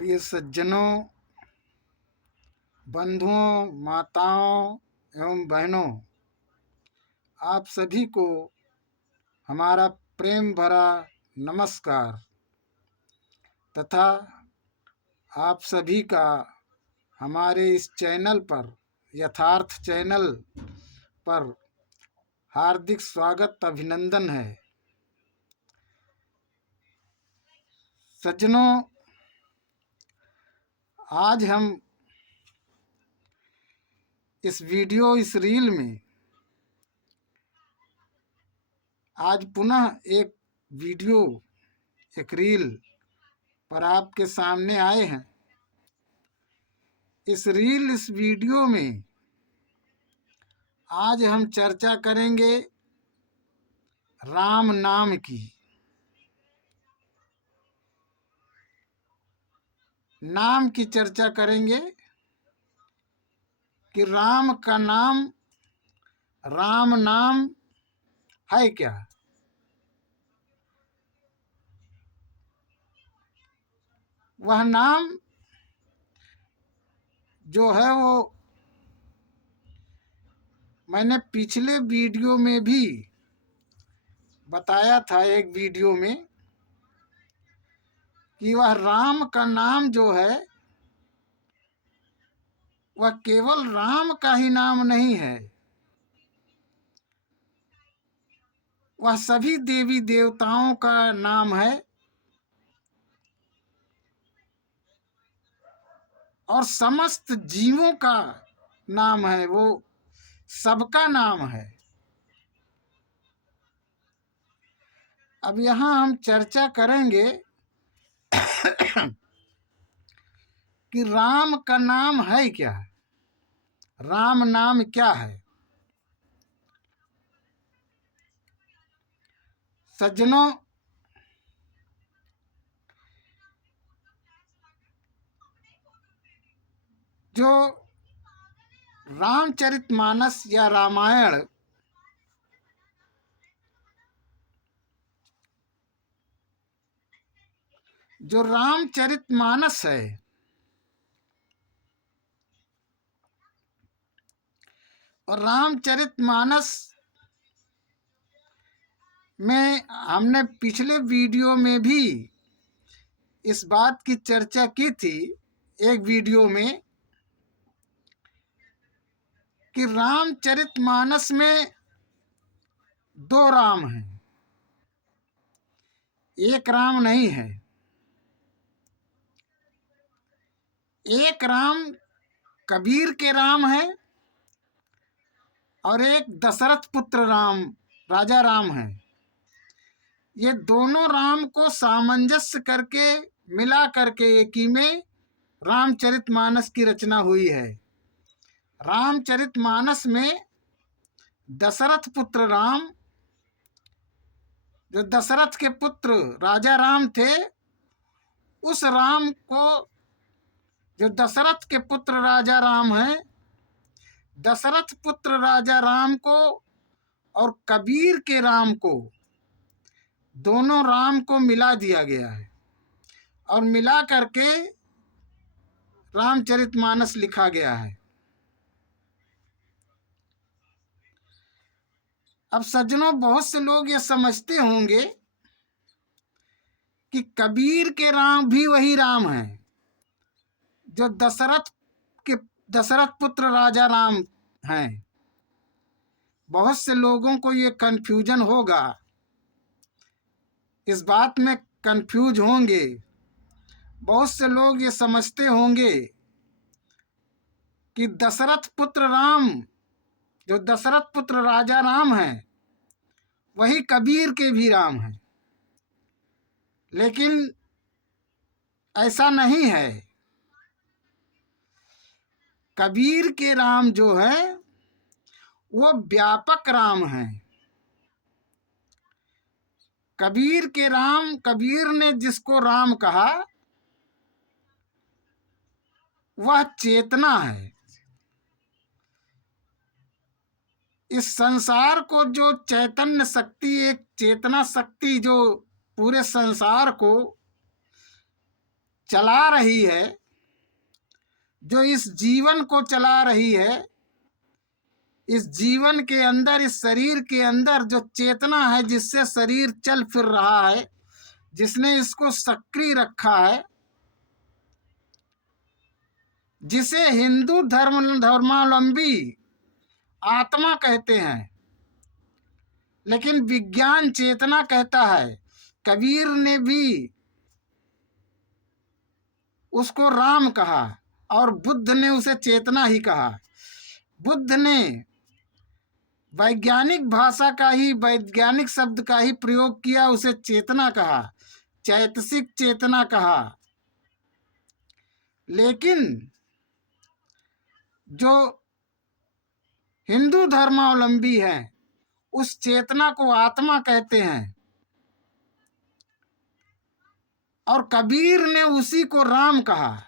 प्रिय सज्जनों, बंधुओं, माताओं एवं बहनों, आप सभी को हमारा प्रेम भरा नमस्कार तथा आप सभी का हमारे इस चैनल पर, यथार्थ चैनल पर हार्दिक स्वागत, अभिनंदन है। सज्जनों, आज हम इस रील में आज पुनः एक रील पर आपके सामने आए हैं। इस वीडियो में आज हम चर्चा करेंगे राम नाम की। नाम की चर्चा करेंगे कि राम का नाम, राम नाम है क्या। वह नाम जो है वो मैंने पिछले वीडियो में भी बताया था, एक वीडियो में, कि वह राम का नाम जो है वह केवल राम का ही नाम नहीं है, वह सभी देवी देवताओं का नाम है और समस्त जीवों का नाम है, वो सबका नाम है। अब यहाँ हम चर्चा करेंगे कि राम का नाम है क्या, राम नाम क्या है। सज्जनों, जो रामचरितमानस या रामायण जो रामचरितमानस है, और रामचरितमानस में हमने पिछले वीडियो में भी इस बात की चर्चा की थी, एक वीडियो में, कि रामचरितमानस में दो राम हैं, एक राम नहीं है। एक राम कबीर के राम है और एक दशरथ पुत्र राम, राजा राम है। ये दोनों राम को सामंजस्य करके, मिला करके एक ही में रामचरितमानस की रचना हुई है। रामचरितमानस में दशरथ पुत्र राम, जो दशरथ के पुत्र राजा राम थे, उस राम को, जो दशरथ के पुत्र राजा राम हैं, दशरथ पुत्र राजा राम को और कबीर के राम को, दोनों राम को मिला दिया गया है और मिला करके रामचरितमानस लिखा गया है। अब सज्जनों, बहुत से लोग ये समझते होंगे कि कबीर के राम भी वही राम हैं जो दशरथ पुत्र राजा राम हैं। बहुत से लोगों को ये कंफ्यूजन होगा, इस बात में कंफ्यूज होंगे। बहुत से लोग ये समझते होंगे कि दशरथ पुत्र राम, जो दशरथ पुत्र राजा राम हैं, वही कबीर के भी राम हैं। लेकिन ऐसा नहीं है। कबीर के राम जो है वो व्यापक राम हैं। कबीर के राम, कबीर ने जिसको राम कहा, वह चेतना है। इस संसार को जो चैतन्य शक्ति, एक चेतना शक्ति जो पूरे संसार को चला रही है, जो इस जीवन को चला रही है, इस जीवन के अंदर, इस शरीर के अंदर जो चेतना है जिससे शरीर चल फिर रहा है, जिसने इसको सक्रिय रखा है, जिसे हिंदू धर्मावलंबी आत्मा कहते हैं, लेकिन विज्ञान चेतना कहता है। कबीर ने भी उसको राम कहा और बुद्ध ने उसे चेतना ही कहा। बुद्ध ने वैज्ञानिक भाषा का ही, वैज्ञानिक शब्द का ही प्रयोग किया, उसे चेतना कहा, चैतसिक चेतना कहा। लेकिन जो हिंदू धर्मावलंबी है उस चेतना को आत्मा कहते हैं, और कबीर ने उसी को राम कहा,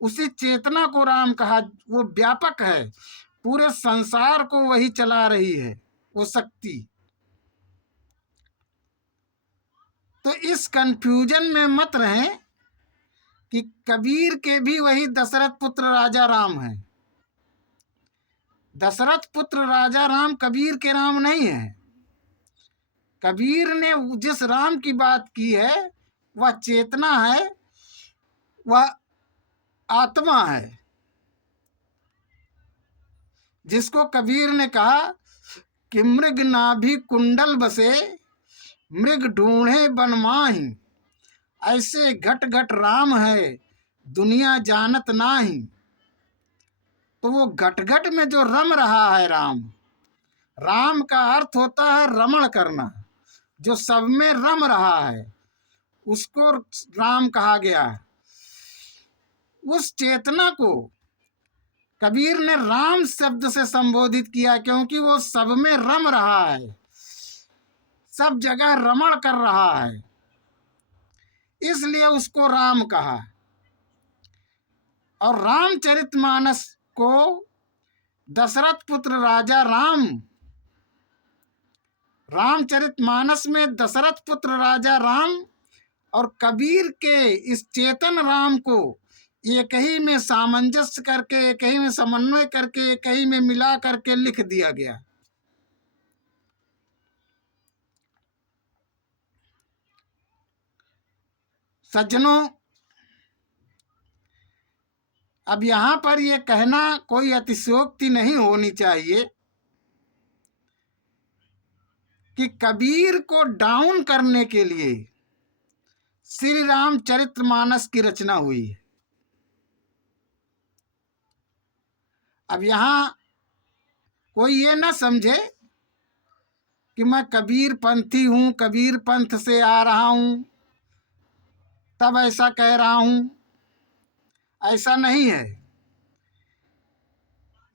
उसी चेतना को राम कहा। वो व्यापक है, पूरे संसार को वही चला रही है, वो शक्ति। तो इस कंफ्यूजन में मत रहें कि कबीर के भी वही दशरथ पुत्र राजा राम है। दशरथ पुत्र राजा राम कबीर के राम नहीं है। कबीर ने जिस राम की बात की है वह चेतना है, वह आत्मा है, जिसको कबीर ने कहा कि मृग नाभि कुंडल बसे, मृग ढूंढे बनमाही, ऐसे घट घट राम है दुनिया जानत नाही। तो वो घट घट में जो रम रहा है राम, राम का अर्थ होता है रमण करना, जो सब में रम रहा है उसको राम कहा गया है। उस चेतना को कबीर ने राम शब्द से संबोधित किया, क्योंकि वो सब में रम रहा है, सब जगह रमण कर रहा है, इसलिए उसको राम कहा। और रामचरितमानस को दशरथ पुत्र राजा राम, रामचरितमानस में दशरथ पुत्र राजा राम और कबीर के इस चेतन राम को एक ही में सामंजस्य करके, एक ही में समन्वय करके, एक ही में मिला करके लिख दिया गया। सज्जनों, अब यहाँ पर यह कहना कोई अतिशयोक्ति नहीं होनी चाहिए कि कबीर को डाउन करने के लिए श्री रामचरितमानस की रचना हुई है। अब यहाँ कोई ये ना समझे कि मैं कबीर पंथी हूँ, कबीर पंथ से आ रहा हूँ तब ऐसा कह रहा हूँ, ऐसा नहीं है।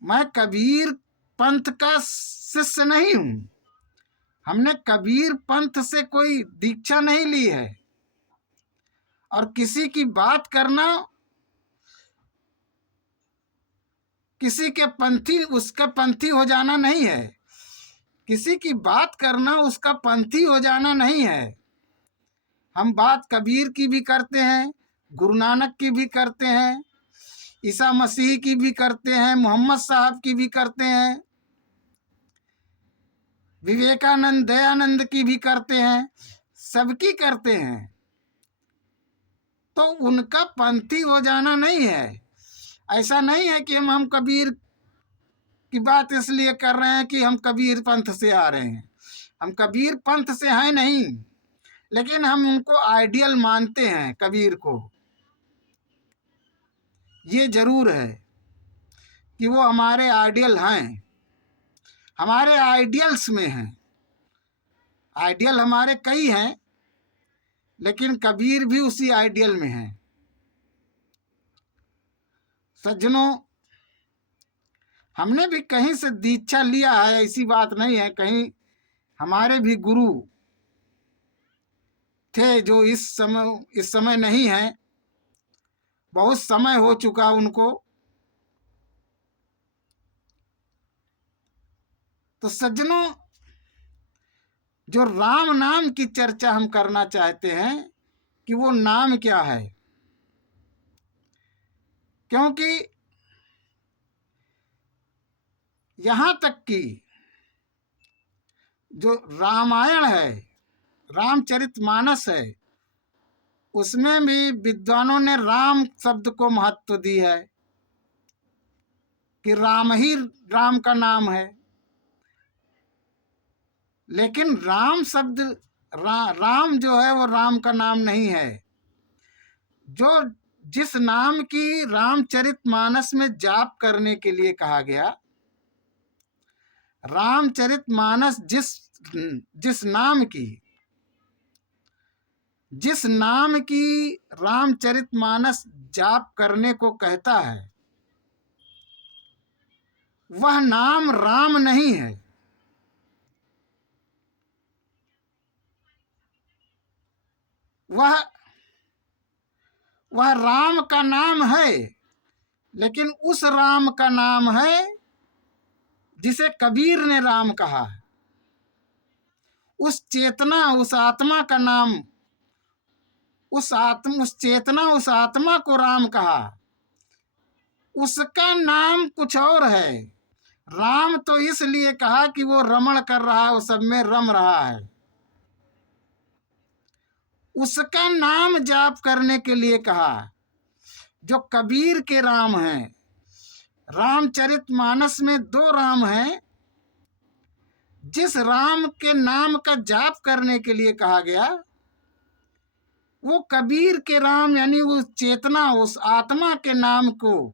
मैं कबीर पंथ का शिष्य नहीं हूँ, हमने कबीर पंथ से कोई दीक्षा नहीं ली है, और किसी की बात करना, किसी के पंथी, उसका पंथी हो जाना नहीं है। किसी की बात करना उसका पंथी हो जाना नहीं है। हम बात कबीर की भी करते हैं, गुरु नानक की भी करते हैं, ईसा मसीह की भी करते हैं, मोहम्मद साहब की भी करते हैं, विवेकानंद, दयानंद की भी करते हैं, सबकी करते हैं। तो उनका पंथी हो जाना नहीं है। ऐसा नहीं है कि हम कबीर की बात इसलिए कर रहे हैं कि हम कबीर पंथ से आ रहे हैं। हम कबीर पंथ से हैं नहीं, लेकिन हम उनको आइडियल मानते हैं। कबीर को ये जरूर है कि वो हमारे आइडियल हैं, हमारे आइडियल्स में हैं। आइडियल हमारे कई हैं, लेकिन कबीर भी उसी आइडियल में है। सज्जनों, हमने भी कहीं से दीक्षा लिया है, ऐसी बात नहीं है। कहीं हमारे भी गुरु थे जो इस समय नहीं है, बहुत समय हो चुका उनको। तो सज्जनों, जो राम नाम की चर्चा हम करना चाहते हैं कि वो नाम क्या है। क्योंकि यहाँ तक कि जो रामायण है, रामचरितमानस है, उसमें भी विद्वानों ने राम शब्द को महत्व दी है कि राम ही राम का नाम है। लेकिन राम शब्द राम जो है वो राम का नाम नहीं है। जो जिस नाम की रामचरितमानस में जाप करने के लिए कहा गया, रामचरितमानस जिस नाम की रामचरितमानस जाप करने को कहता है, वह नाम राम नहीं है। वह राम का नाम है, लेकिन उस राम का नाम है जिसे कबीर ने राम कहा। उस चेतना, उस आत्मा का नाम, उस चेतना, उस आत्मा को राम कहा। उसका नाम कुछ और है। राम तो इसलिए कहा कि वो रमण कर रहा है, वो सब में रम रहा है। उसका नाम जाप करने के लिए कहा, जो कबीर के राम हैं। रामचरितमानस में 2 राम हैं। जिस राम के नाम का जाप करने के लिए कहा गया, वो कबीर के राम, यानी उस चेतना, उस आत्मा के नाम को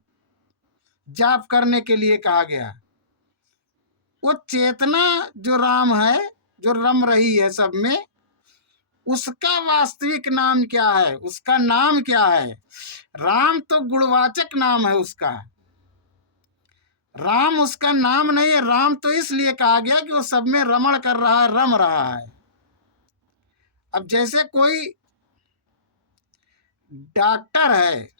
जाप करने के लिए कहा गया। वो चेतना जो राम है, जो रम रही है सब में, उसका वास्तविक नाम क्या है, उसका नाम क्या है? राम तो गुणवाचक नाम है उसका। राम उसका नाम नहीं है। राम तो इसलिए कहा गया कि वो सब में रमण कर रहा है, रम रहा है। अब जैसे कोई डॉक्टर है,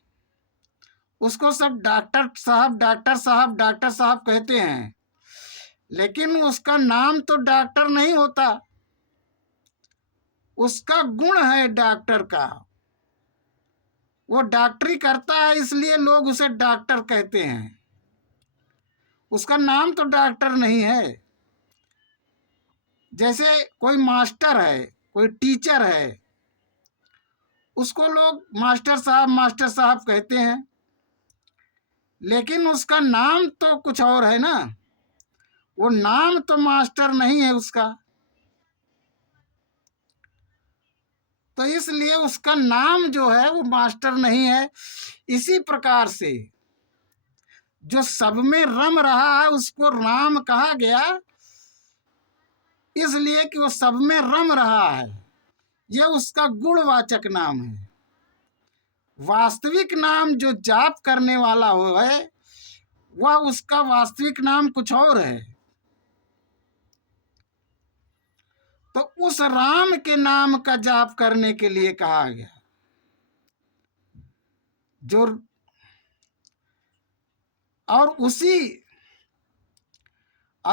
उसको सब डॉक्टर साहब, डॉक्टर साहब, डॉक्टर साहब कहते हैं, लेकिन उसका नाम तो डॉक्टर नहीं होता। उसका गुण है डॉक्टर का। वो डॉक्टरी करता है, इसलिए लोग उसे डॉक्टर कहते हैं। उसका नाम तो डॉक्टर नहीं है। जैसे कोई मास्टर है, कोई टीचर है, उसको लोग मास्टर साहब कहते हैं, लेकिन उसका नाम तो कुछ और है ना। वो नाम तो मास्टर नहीं है उसका। तो इसलिए उसका नाम जो है वो मास्टर नहीं है। इसी प्रकार से जो सब में रम रहा है, उसको राम कहा गया, इसलिए कि वो सब में रम रहा है। यह उसका गुणवाचक नाम है। वास्तविक नाम जो जाप करने वाला हो है, वह उसका वास्तविक नाम कुछ और है। तो उस राम के नाम का जाप करने के लिए कहा गया। जो और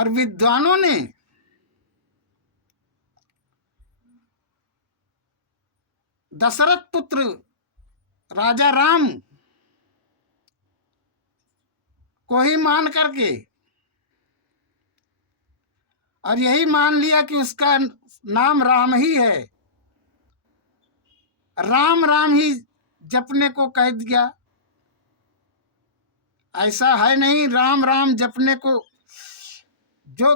विद्वानों ने दशरथ पुत्र राजा राम को ही मान करके, और यही मान लिया कि उसका नाम राम ही है, राम राम ही जपने को कह दिया। ऐसा है नहीं। राम राम जपने को, जो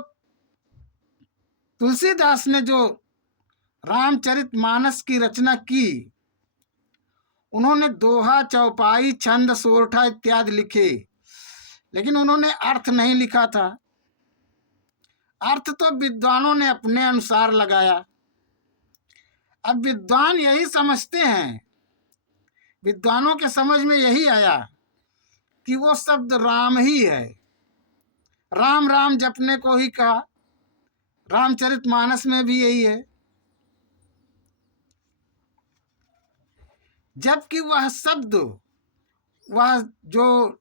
तुलसीदास ने जो रामचरितमानस की रचना की, उन्होंने दोहा, चौपाई, छंद, सोरठा इत्यादि लिखे, लेकिन उन्होंने अर्थ नहीं लिखा था। अर्थ तो विद्वानों ने अपने अनुसार लगाया। अब विद्वान यही समझते हैं, विद्वानों के समझ में यही आया कि वो शब्द राम ही है। राम राम जपने को ही कहा। रामचरितमानस में भी यही है। जबकि वह शब्द, वह जो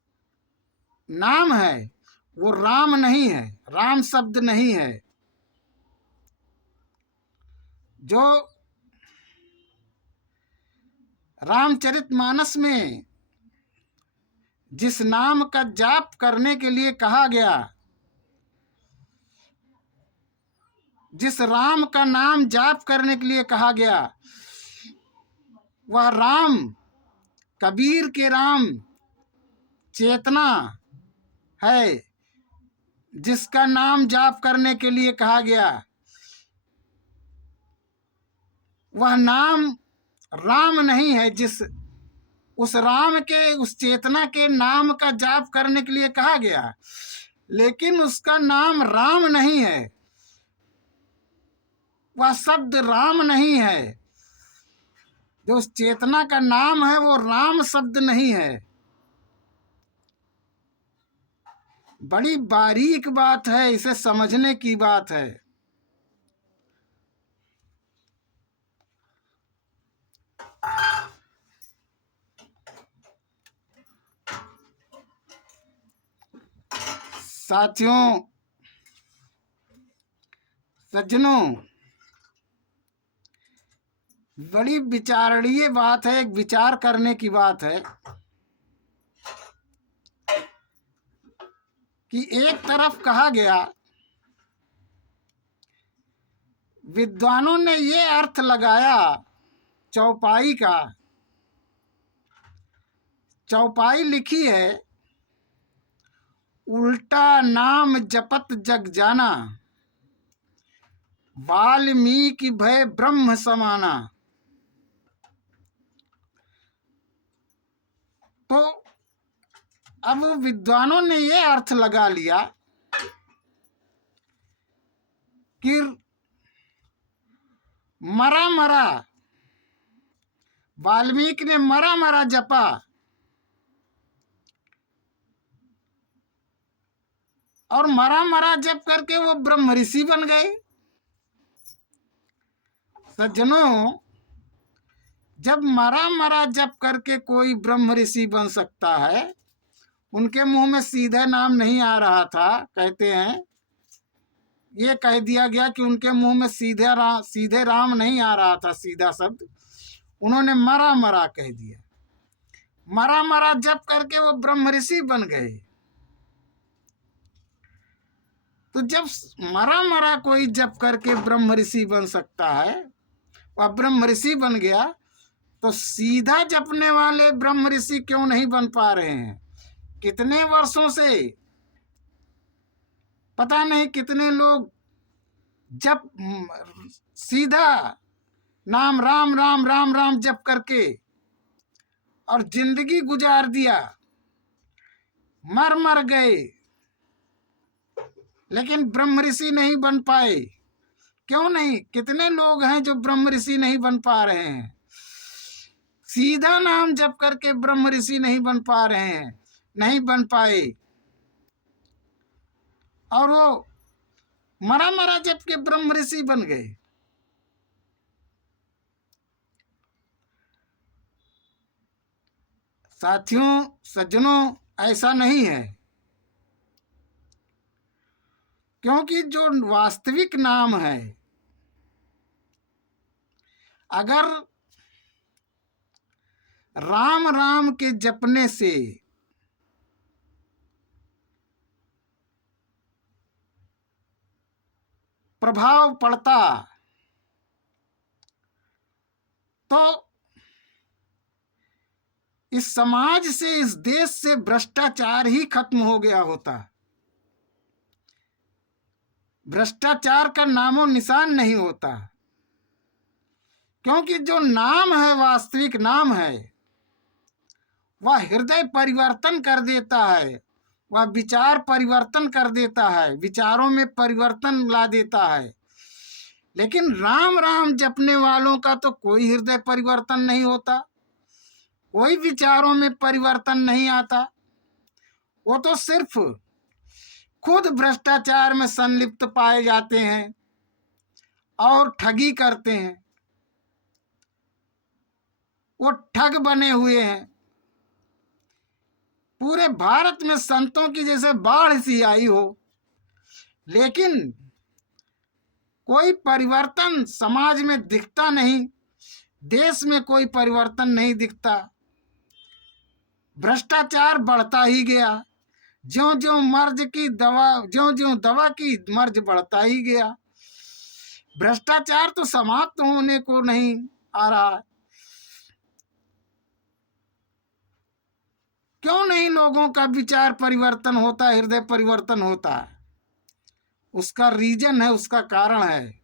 नाम है, वो राम नहीं है, राम शब्द नहीं है। जो रामचरितमानस में जिस नाम का जाप करने के लिए कहा गया, जिस राम का नाम जाप करने के लिए कहा गया, वह राम कबीर के राम चेतना है। जिसका नाम जाप करने के लिए कहा गया, वह नाम राम नहीं है। जिस उस राम के, उस चेतना के नाम का जाप करने के लिए कहा गया, लेकिन उसका नाम राम नहीं है। वह शब्द राम नहीं है। जो उस चेतना का नाम है वो राम शब्द नहीं है। बड़ी बारीक बात है, इसे समझने की बात है। साथियों, सज्जनों, बड़ी विचारणीय बात है, एक विचार करने की बात है कि एक तरफ कहा गया, विद्वानों ने ये अर्थ लगाया चौपाई का, चौपाई लिखी है, उल्टा नाम जपत जग जाना, वाल्मीकि भय ब्रह्म समाना। तो अब विद्वानों ने ये अर्थ लगा लिया कि मरा मरा, वाल्मीकि ने मरा मरा जपा और मरा मरा जप करके वो ब्रह्म ऋषि बन गए। सज्जनों, जब मरा मरा जप करके कोई ब्रह्म ऋषि बन सकता है, उनके मुंह में सीधा नाम नहीं आ रहा था, कहते हैं ये कह दिया गया कि उनके मुंह में सीधे राम नहीं आ रहा था, सीधा शब्द, उन्होंने मरा मरा कह दिया। मरा मरा जप करके वो ब्रह्म ऋषि बन गए। तो जब मरा मरा कोई जप करके ब्रह्म ऋषि बन सकता है, वह ब्रह्म ऋषि बन गया, तो सीधा जपने वाले ब्रह्म ऋषि क्यों नहीं बन पा रहे हैं? कितने वर्षों से पता नहीं कितने लोग जप सीधा नाम राम राम राम राम जप करके और जिंदगी गुजार दिया, मर गए, लेकिन ब्रह्म ऋषि नहीं बन पाए। क्यों नहीं? कितने लोग हैं जो ब्रह्म ऋषि नहीं बन पा रहे हैं, सीधा नाम जप करके ब्रह्म ऋषि नहीं बन पा रहे हैं, नहीं बन पाए, और वो मरा मरा जप के ब्रह्म ऋषि बन गए। साथियों, सज्जनों, ऐसा नहीं है, क्योंकि जो वास्तविक नाम है, अगर राम राम के जपने से प्रभाव पड़ता तो इस समाज से, इस देश से भ्रष्टाचार ही खत्म हो गया होता। भ्रष्टाचार का नामो निशान नहीं होता, क्योंकि जो नाम है, वास्तविक नाम है, वह हृदय परिवर्तन कर देता है, वह विचार परिवर्तन कर देता है, विचारों में परिवर्तन ला देता है। लेकिन राम राम जपने वालों का तो कोई हृदय परिवर्तन नहीं होता, कोई विचारों में परिवर्तन नहीं आता। वो तो सिर्फ खुद भ्रष्टाचार में संलिप्त पाए जाते हैं और ठगी करते हैं। वो ठग बने हुए हैं। पूरे भारत में संतों की जैसे बाढ़ सी आई हो, लेकिन कोई परिवर्तन समाज में दिखता नहीं, देश में कोई परिवर्तन नहीं दिखता। भ्रष्टाचार बढ़ता ही गया। ज्यों ज्यों मर्ज की दवा, ज्यों ज्यों दवा की मर्ज बढ़ता ही गया। भ्रष्टाचार तो समाप्त होने को नहीं आ रहा। क्यों नहीं लोगों का विचार परिवर्तन होता, हृदय परिवर्तन होता? उसका रीजन है, उसका कारण है।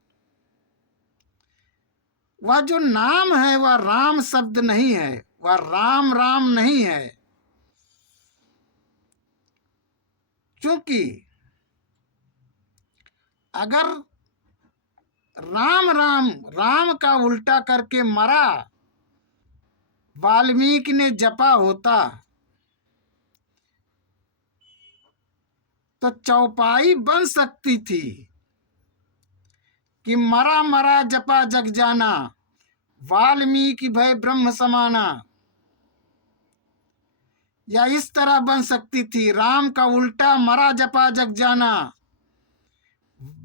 वह जो नाम है वह राम शब्द नहीं है, वह राम राम नहीं है। क्योंकि अगर राम राम राम का उल्टा करके मरा वाल्मीकि ने जपा होता तो चौपाई बन सकती थी कि मरा मरा जपा जग जाना, वाल्मीकि भय ब्रह्म समाना। या इस तरह बन सकती थी, राम का उल्टा मरा जपा जग जाना,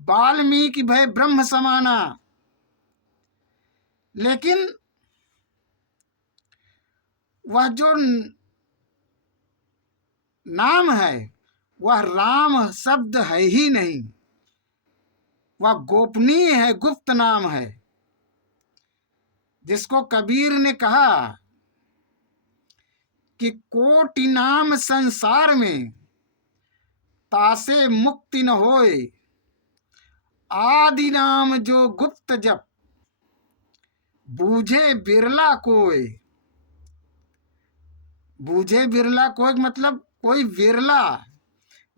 वाल्मीकि भय ब्रह्म समाना। लेकिन वह जो नाम है वह राम शब्द है ही नहीं, वह गोपनीय है, गुप्त नाम है, जिसको कबीर ने कहा कि कोटि नाम संसार में तासे मुक्ति न होए, आदि नाम जो गुप्त जप बूझे बिरला कोय। बूझे बिरला कोई मतलब कोई विरला,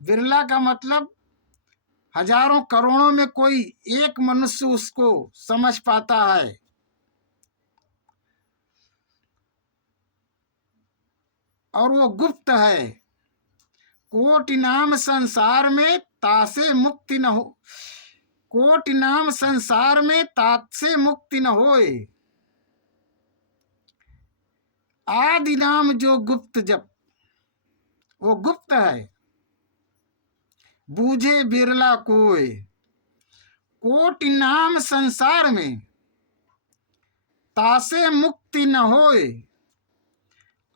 विरला का मतलब हजारों करोड़ों में कोई एक मनुष्य उसको समझ पाता है। और वो गुप्त है। कोटि नाम संसार में तासे मुक्ति न हो, कोटि नाम संसार में तासे मुक्ति न होए, आदि नाम जो गुप्त जप, वो गुप्त है, बूझे बिरला कोय। कोटि नाम संसार में तासे मुक्ति न होए,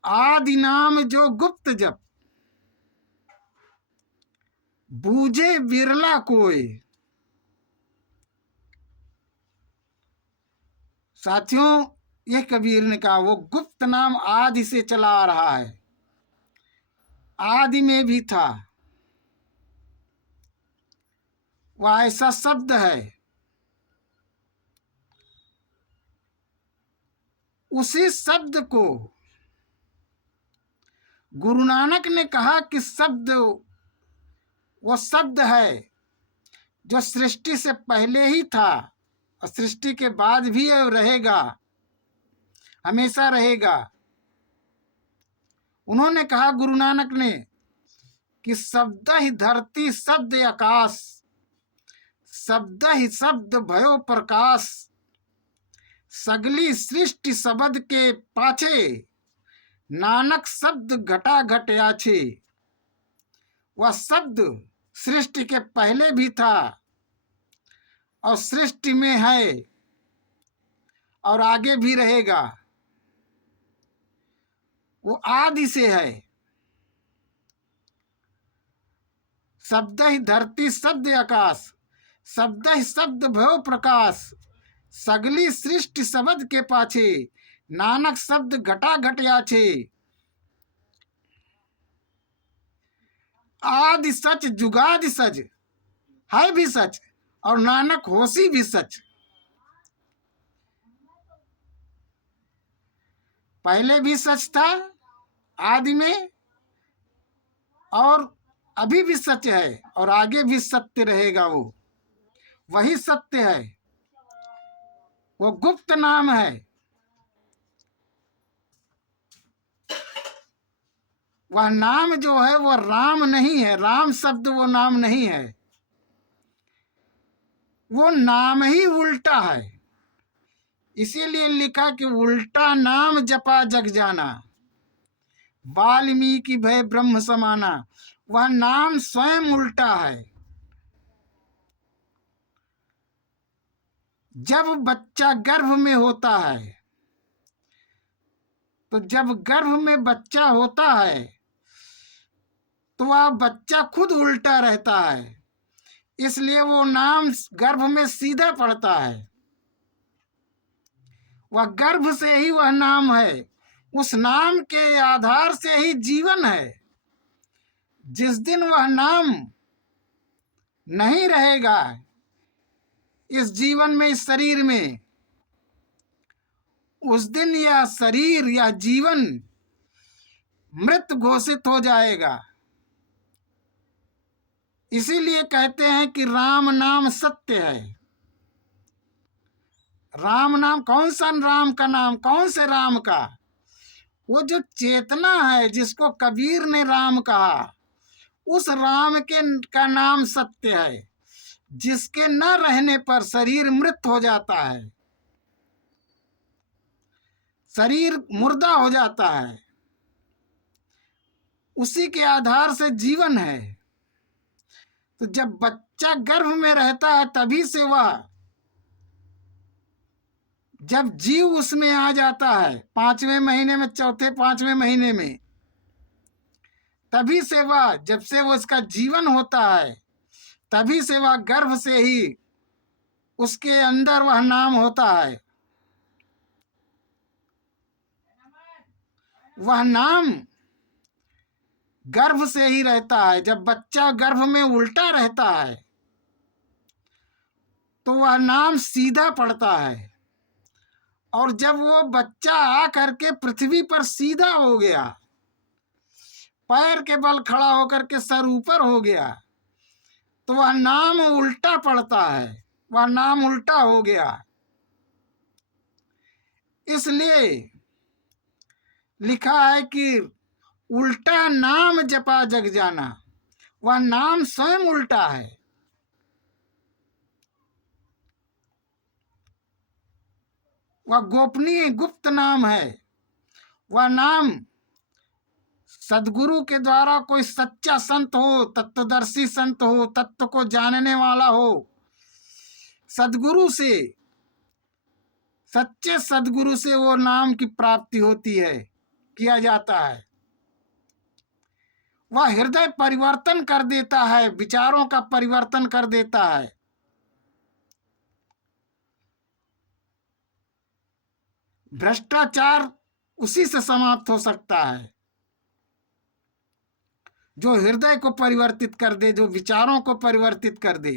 आदि नाम जो गुप्त जप बूझे बिरला कोय। साथियों, यह कबीर ने कहा वो गुप्त नाम आदि से चला आ रहा है, आदि में भी था। वह ऐसा शब्द है, उसी शब्द को गुरु नानक ने कहा कि शब्द वो शब्द है जो सृष्टि से पहले ही था और सृष्टि के बाद भी रहेगा, हमेशा रहेगा। उन्होंने कहा गुरु नानक ने कि शब्द ही धरती शब्द आकाश, शब्द ही शब्द भयो प्रकाश, सगली सृष्टि शब्द के पाछे, नानक शब्द घटा घट आछे। वह शब्द सृष्टि के पहले भी था और सृष्टि में है और आगे भी रहेगा। वो आदि से है। शब्द ही धरती शब्द आकाश, शब्द ही शब्द भयो प्रकाश, सगली सृष्टि शब्द के पाछे, नानक शब्द घटा घट आछे। आदि सच जुगादि सच, है भी सच और नानक होशी भी सच। पहले भी सच था आदि में, और अभी भी सच है और आगे भी सत्य रहेगा। वो वही सत्य है, वो गुप्त नाम है। वह नाम जो है वो राम नहीं है, राम शब्द वो नाम नहीं है, वो नाम ही उल्टा है। इसीलिए लिखा कि उल्टा नाम जपा जग जाना, वाल्मीकि भय ब्रह्म समाना। वह नाम स्वयं उल्टा है। जब बच्चा गर्भ में होता है तो जब गर्भ में बच्चा होता है तो वह बच्चा खुद उल्टा रहता है, इसलिए वो नाम गर्भ में सीधा पड़ता है। वह गर्भ से ही वह नाम है, उस नाम के आधार से ही जीवन है। जिस दिन वह नाम नहीं रहेगा इस जीवन में, इस शरीर में, उस दिन यह शरीर, यह जीवन मृत घोषित हो जाएगा। इसीलिए कहते हैं कि राम नाम सत्य है। राम नाम, कौन सा राम का नाम? कौन से राम का? वो जो चेतना है जिसको कबीर ने राम कहा, उस राम के का नाम सत्य है, जिसके न रहने पर शरीर मृत हो जाता है, शरीर मुर्दा हो जाता है। उसी के आधार से जीवन है। तो जब बच्चा गर्भ में रहता है तभी से वह, जब जीव उसमें आ जाता है 5वें महीने में, चौथे 5वें महीने में, तभी से वह, जब से वो इसका जीवन होता है तभी से वह गर्भ से ही उसके अंदर वह नाम होता है। वह नाम गर्भ से ही रहता है। जब बच्चा गर्भ में उल्टा रहता है तो वह नाम सीधा पड़ता है, और जब वो बच्चा आ करके पृथ्वी पर सीधा हो गया, पैर के बल खड़ा होकर के सर ऊपर हो गया, तो वह नाम उल्टा पड़ता है, वह नाम उल्टा हो गया। इसलिए लिखा है कि उल्टा नाम जपा जग जाना। वह नाम स्वयं उल्टा है। वह गोपनीय गुप्त नाम है। वह नाम सदगुरु के द्वारा कोई सच्चा संत हो, तत्वदर्शी संत हो, तत्व को जानने वाला हो, सदगुरु से, सच्चे सदगुरु से वो नाम की प्राप्ति होती है, किया जाता है। वह हृदय परिवर्तन कर देता है, विचारों का परिवर्तन कर देता है। भ्रष्टाचार उसी से समाप्त हो सकता है, जो हृदय को परिवर्तित कर दे, जो विचारों को परिवर्तित कर दे।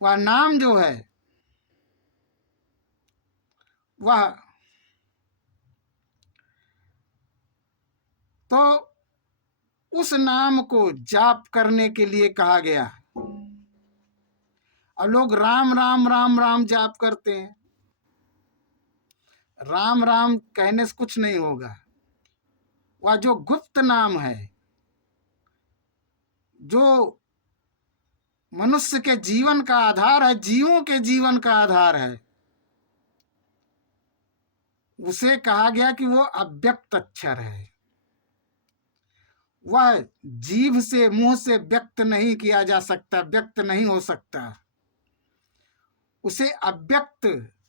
वह नाम जो है, वह तो उस नाम को जाप करने के लिए कहा गया। और लोग राम राम राम राम जाप करते हैं। राम राम कहने से कुछ नहीं होगा। वह जो गुप्त नाम है, जो मनुष्य के जीवन का आधार है, जीवों के जीवन का आधार है, उसे कहा गया कि वो अव्यक्त अक्षर है। वह जीभ से, मुंह से व्यक्त नहीं किया जा सकता, व्यक्त नहीं हो सकता। उसे अव्यक्त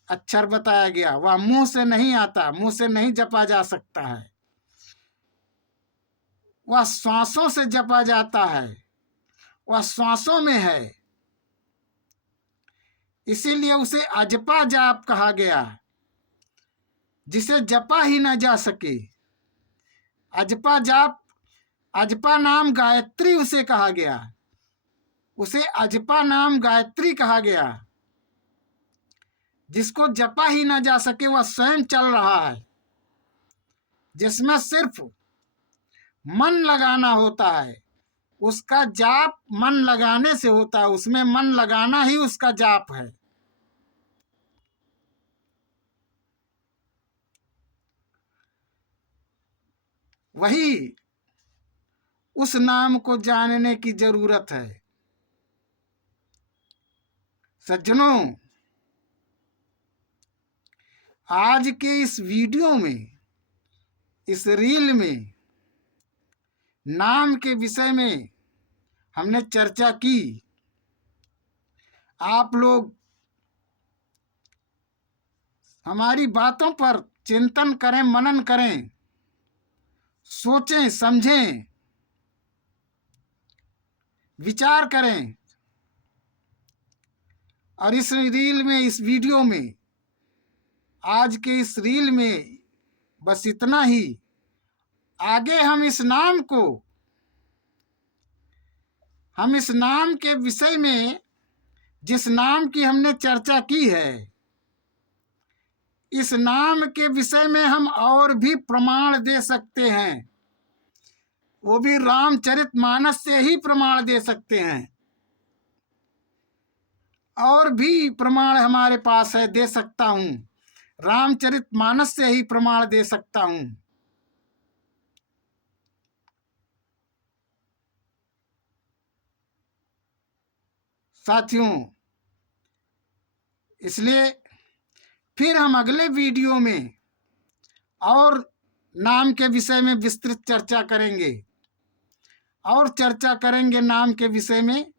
अक्षर बताया गया। वह मुंह से नहीं आता, मुंह से नहीं जपा जा सकता है। वह श्वासों से जपा जाता है, वह श्वासों में है। इसीलिए उसे अजपा जाप कहा गया, जिसे जपा ही न जा सके। अजपा जाप, अजपा नाम गायत्री उसे कहा गया। उसे अजपा नाम गायत्री कहा गया। जिसको जपा ही न जा सके, वह स्वयं चल रहा है, जिसमें सिर्फ मन लगाना होता है। उसका जाप मन लगाने से होता है, उसमें मन लगाना ही उसका जाप है। वही उस नाम को जानने की जरूरत है। सज्जनों, आज के इस वीडियो में, इस रील में, नाम के विषय में हमने चर्चा की। आप लोग हमारी बातों पर चिंतन करें, मनन करें, सोचें, समझें, विचार करें। और इस रील में, इस वीडियो में, आज के इस रील में बस इतना ही। आगे हम इस नाम के विषय में, जिस नाम की हमने चर्चा की है, इस नाम के विषय में हम और भी प्रमाण दे सकते हैं। वो भी रामचरितमानस से ही प्रमाण दे सकते हैं। और भी प्रमाण हमारे पास है, दे सकता हूं। रामचरितमानस से ही प्रमाण दे सकता हूं। साथियों, इसलिए फिर हम अगले वीडियो में और नाम के विषय में विस्तृत चर्चा करेंगे, और चर्चा करेंगे नाम के विषय में,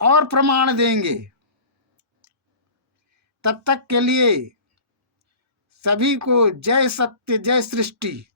और प्रमाण देंगे। तब तक के लिए सभी को जय सत्य, जय सृष्टि।